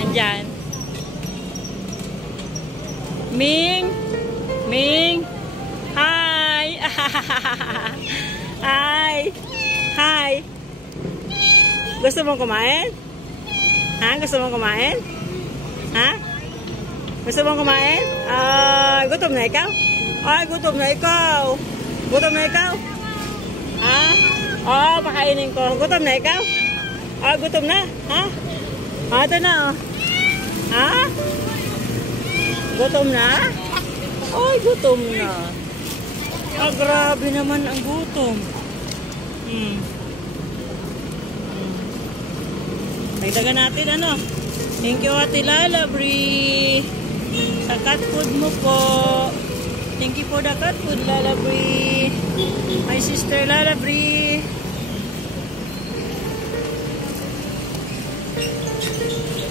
Nandyan. Ming! Ming! Hi! Hi! Hi! Gusto mong kumain? Ha? Gusto mong kumain? Ha? Gusto mong kumain? Gutom na ikaw? Ay, gutom na ikaw. Gutom na ikaw? Ha? Oh, pakainin ko. Gutom na ikaw? Ah, gutom na? Ha? Ah, ito na, oh. Ha? Gutom na? Ay, gutom na. Ah, grabe naman ang gutom. Dagdagan natin, ano? Thank you, Ate Lalabri. Sa cat food mo po. Thank you for the cat food, Lalabri. My sister Lalabri.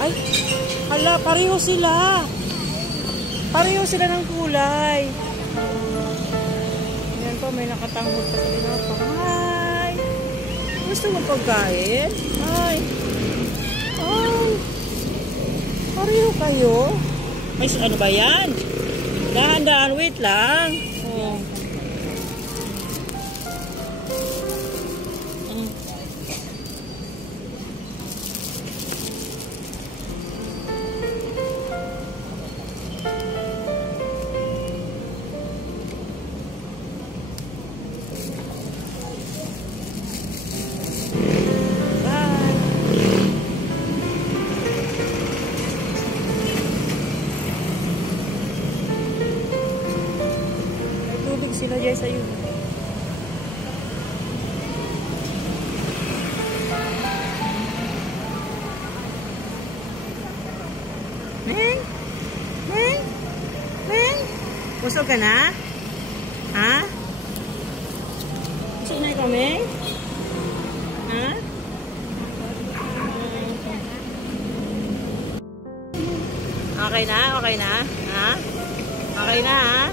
Ay, hala, pareho sila. Pareho sila ng kulay. Yan pa, may nakatanggol pa sa linapa. Hi! Gusto mo pagkain? Hi! Ay! Pareho kayo? May ano ba yan? Dahan-dahan, wait lang. Oh. Sila dyan sa iyo. Ming? Ming? Ming? Busog ka na? Ha? Busog na ikaw, Ming? Ha? Okay na? Okay na? Ha? Okay na, ha?